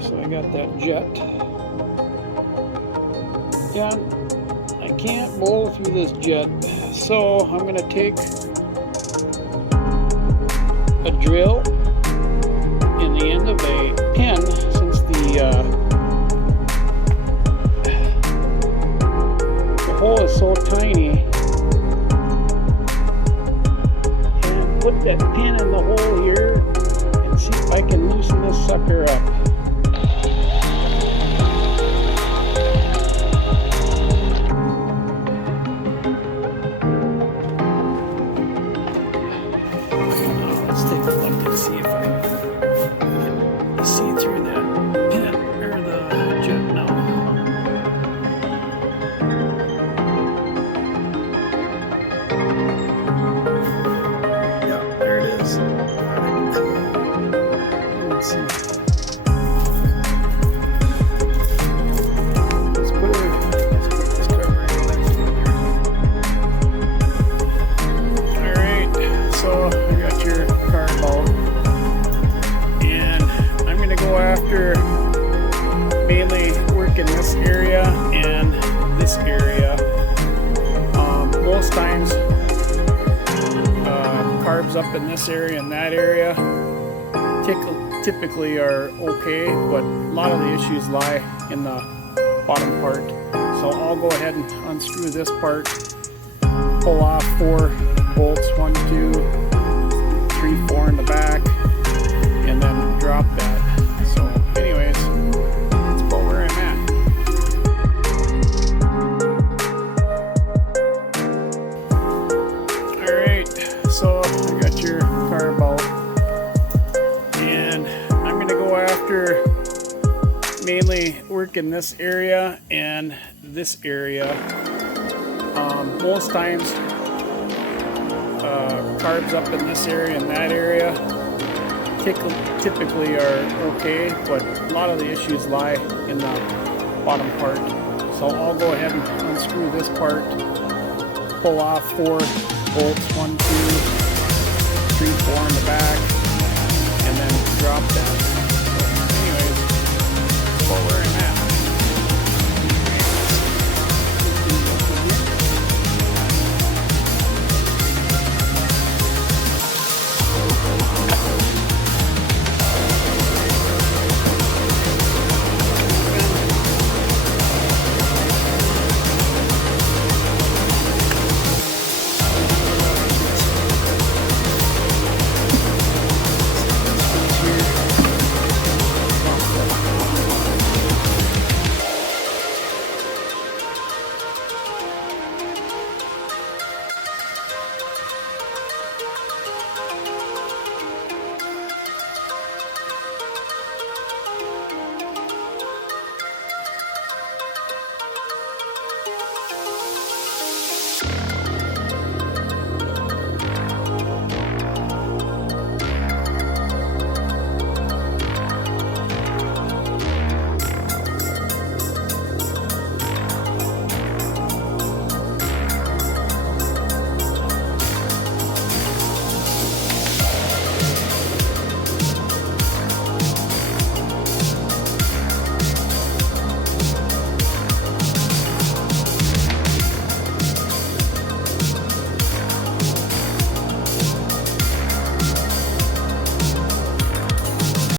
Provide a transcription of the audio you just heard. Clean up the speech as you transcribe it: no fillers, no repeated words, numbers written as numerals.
So I got that jet. Yeah, I can't bowl through this jet, so I'm going to take a drill in the end of a pin, since the hole is so tiny, and put that pin in the hole here and see if I can loosen this sucker up. Let's take a look and see if I can see through that pin or the jet now. Let's see. Let's put this carb right back together. Alright, so I got your carb out. And I'm going to go after mainly working this area and this area. Most times, carbs up in this area and that area typically are okay, but a lot of the issues lie in the bottom part. So I'll go ahead and unscrew this part, pull off 4 bolts, 1, 2, 3, 4 in the back, and then drop that. So anyways, that's about where I'm at. Alright, so I got your carb out. After mainly working this area and this area, most times carbs up in this area and that area typically are okay, but a lot of the issues lie in the bottom part. So I'll go ahead and unscrew this part, pull off 4 bolts, 1, 2, 3, 4 in the back,